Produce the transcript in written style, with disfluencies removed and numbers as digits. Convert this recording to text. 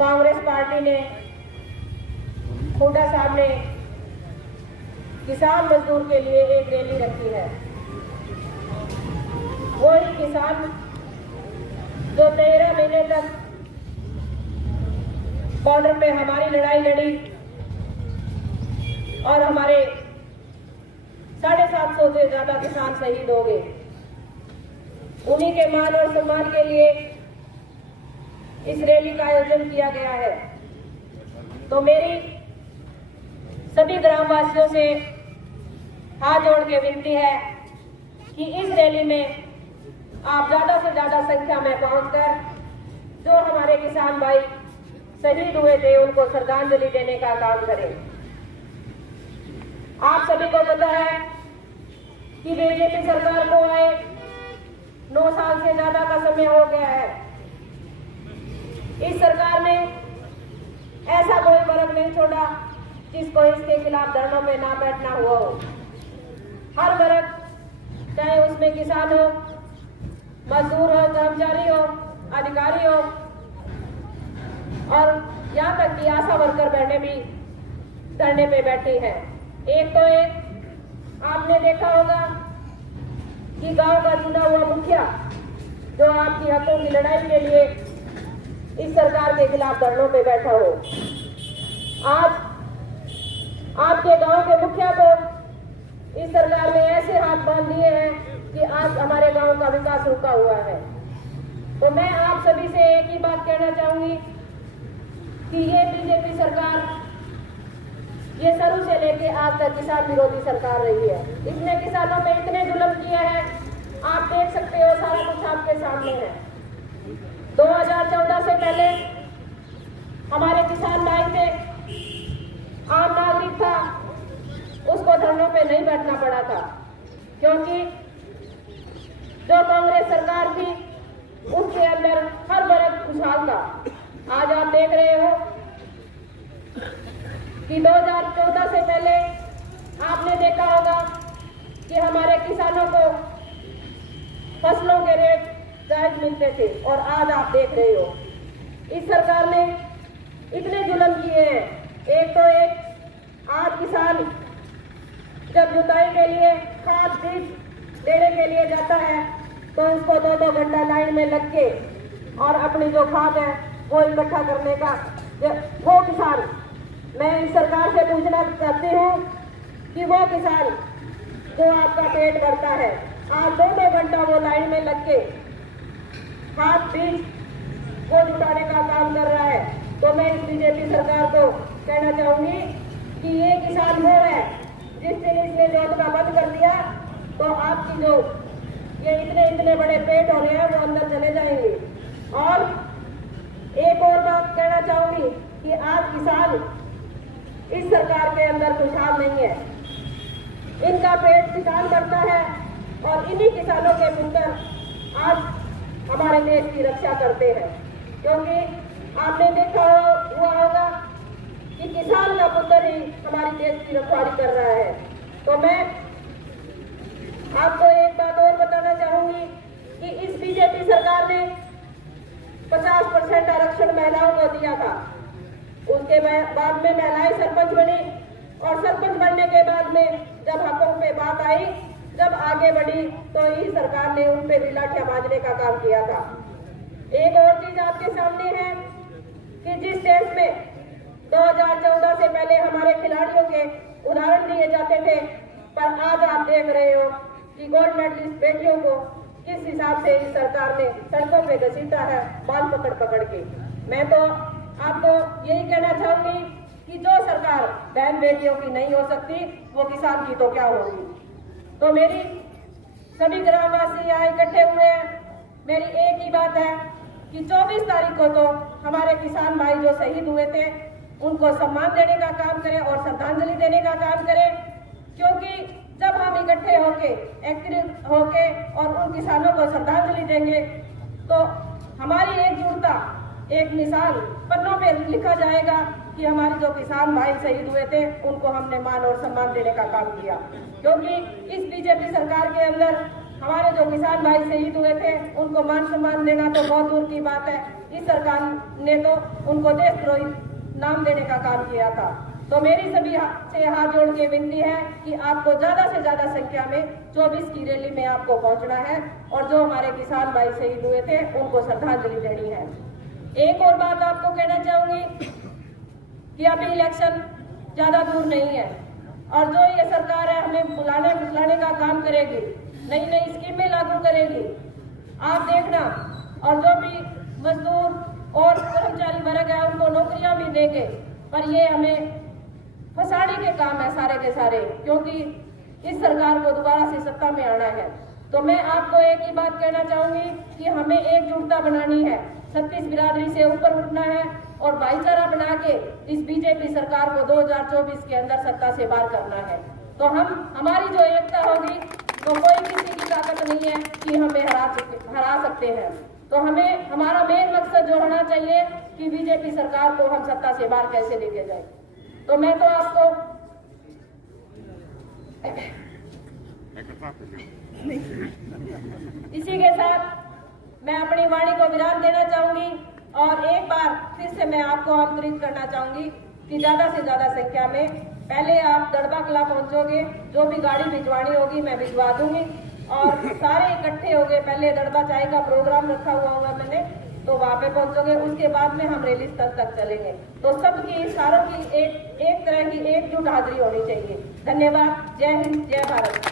Congress party ने खोटा साहब ने किसान मजदूर के लिए एक रैली रखी है। वही किसान जो 13 महीने तक बॉर्डर पे हमारी लड़ाई लड़ी और हमारे 750 से ज्यादा किसान शहीद हो गए, उन्हीं के मान और सम्मान के लिए इस रैली का आयोजन किया गया है। तो मेरी सभी ग्रामवासियों से हाथ जोड़ के विनती है कि इस रैली में आप ज्यादा से ज्यादा संख्या में पहुंचकर जो हमारे किसान भाई शहीद हुए थे उनको श्रद्धांजलि देने का काम करें। आप सभी को पता है कि बीजेपी सरकार को आए 9 साल से ज्यादा का समय हो गया है। इस सरकार ने ऐसा कोई वर्ग नहीं छोड़ा जिसको इसके खिलाफ धरनों में ना बैठना हुआ हो। हर वर्ग, चाहे उसमें किसान हो, मजदूर हो, कर्मचारी हो, अधिकारी हो और यहाँ तक कि आशा वर्कर बहने भी धरने पे बैठी है। एक तो एक आपने देखा होगा कि गांव का चुना हुआ मुखिया जो आपकी हकों की लड़ाई के लिए इस सरकार के खिलाफ धरनों पे बैठा हो, आज आपके गांव के मुखिया को इस सरकार ने ऐसे हाथ बांध दिए हैं कि आज हमारे गांव का विकास रुका हुआ है। तो मैं आप सभी से एक ही बात कहना चाहूंगी कि ये बीजेपी सरकार ये शुरू से लेके आज तक किसान विरोधी सरकार रही है। इसने किसानों पे इतने जुल्म किए हैं, आप देख सकते हो, सारा कुछ आपके सामने है। 2014 से पहले हमारे किसान भाई थे, आम नागरिक था, उसको धरनों पे नहीं बैठना पड़ा था क्योंकि जो कांग्रेस सरकार थी उसके अंदर हर वर्ग खुशहाल था। आज आप देख रहे हो कि 2014 से पहले आपने देखा होगा कि हमारे किसानों को फसलों के रेट जायज मिलते थे और आज आप देख रहे हो इस सरकार ने इतने जुल्म किए हैं। एक तो एक आज किसान जब जुताई के लिए खाद बीज देने के लिए जाता है तो उसको 2-2 घंटा लाइन में लग के और अपनी जो खाद है वो इकट्ठा करने का वो किसान, मैं इस सरकार से पूछना चाहती हूँ कि वो किसान जो आपका पेट भरता है आज 2-2 घंटा वो लाइन में लग के खाद बीज वो जुटाने का काम कर रहा है। तो मैं इस बीजेपी सरकार को कहना चाहूंगी कि ये किसान वो है जिस दिन इसने जोतना बंद कर दिया तो आपकी जो ये इतने बड़े पेट हो रहे हैं वो अंदर चले जाएंगे। और एक और बात कहना चाहूंगी कि आज किसान इस सरकार के अंदर खुशहाल नहीं है, इनका पेट किसान भरता है और इन्हीं किसानों के पुत्र आज हमारे देश की रक्षा करते हैं। क्योंकि आपने देखा हुआ होगा कि किसान का पुत्र ही हमारी देश की रखवाली कर रहा है। तो मैं आपको एक बात और बताना चाहूंगी कि इस बीजेपी सरकार ने 50% आरक्षण महिलाओं को दिया था, उसके बाद में महिलाएं सरपंच बनी और सरपंच बनने के बाद में जब हकों पे बात आई, जब आगे बढ़ी तो इस सरकार ने उन पे भी लाठियां बांधने का काम किया था। एक और चीज आपके सामने है कि जिस देश में 2014 से पहले हमारे खिलाड़ियों के उदाहरण दिए जाते थे, पर आज आप देख रहे हो कि गोल्ड मेडलिस्ट बेटियों को किस हिसाब से इस सरकार ने सड़कों पे घसीटा है बाल पकड़ पकड़ के। मैं तो आपको यही कहना चाहूंगी कि जो सरकार बहन बेटियों की नहीं हो सकती वो किसान की तो क्या होगी। तो मेरी सभी ग्रामवासी यहाँ इकट्ठे हुए हैं, मेरी एक ही बात है कि 24 तारीख को तो हमारे किसान भाई जो शहीद हुए थे उनको सम्मान देने का काम करें और श्रद्धांजलि देने का काम करें। क्योंकि जब हम इकट्ठे होके एक्टिव होके और उन किसानों को श्रद्धांजलि देंगे तो हमारी एकजुटता एक मिसाल पन्नों पे लिखा जाएगा कि हमारे जो किसान भाई शहीद हुए थे उनको हमने मान और सम्मान देने का काम किया। क्योंकि इस बीजेपी सरकार के अंदर हमारे जो किसान भाई शहीद हुए थे उनको मान सम्मान देना तो बहुत दूर की बात है, इस सरकार ने तो उनको देशद्रोही नाम देने का काम किया था। तो मेरी सभी से हाथ जोड़ के विनती है कि आपको ज्यादा से ज्यादा संख्या में 24 की रैली में आपको पहुंचना है और जो हमारे किसान भाई शहीद हुए थे उनको श्रद्धांजलि देनी है। एक और बात आपको कहना चाहूंगी कि अभी इलेक्शन ज्यादा दूर नहीं है और जो ये सरकार है हमें बुलाने फुसलाने का काम करेगी, नई नई स्कीमें लागू करेगी, आप देखना। और जो भी मजदूर और कर्मचारी वर्ग है उनको नौकरियां भी देंगे, पर ये हमें फंसाने के काम है सारे के सारे, क्योंकि इस सरकार को दोबारा से सत्ता में आना है। तो मैं आपको एक ही बात कहना चाहूंगी कि हमें एकजुटता बनानी है, 36 बिरादरी से ऊपर उठना है और भाईचारा बना के इस बीजेपी सरकार को 2024 के अंदर सत्ता से बाहर करना है। तो हमारी जो एकता होगी तो कोई किसी की ताकत नहीं है कि हमें हरा सकते हैं। तो हमें हमारा मेन मकसद जो होना चाहिए कि बीजेपी सरकार को हम सत्ता से बाहर कैसे लेके जाए। तो मैं तो आपको इसी के साथ मैं अपनी वाणी को विराम देना चाहूंगी और एक बार फिर से मैं आपको आमंत्रित करना चाहूंगी कि ज्यादा से ज्यादा संख्या में पहले आप दड़बा किला पहुंचोगे, जो भी गाड़ी भिजवानी होगी मैं भिजवा दूंगी और सारे इकट्ठे हो गए। पहले दड़बा चाय का प्रोग्राम रखा हुआ होगा मैंने, तो वहां पे पहुंचोगे, उसके बाद में हम रैली स्थल तक चलेंगे। तो सबकी सारों की एक तरह की एकजुट हाजिरी होनी चाहिए। धन्यवाद। जय हिंद, जय भारत।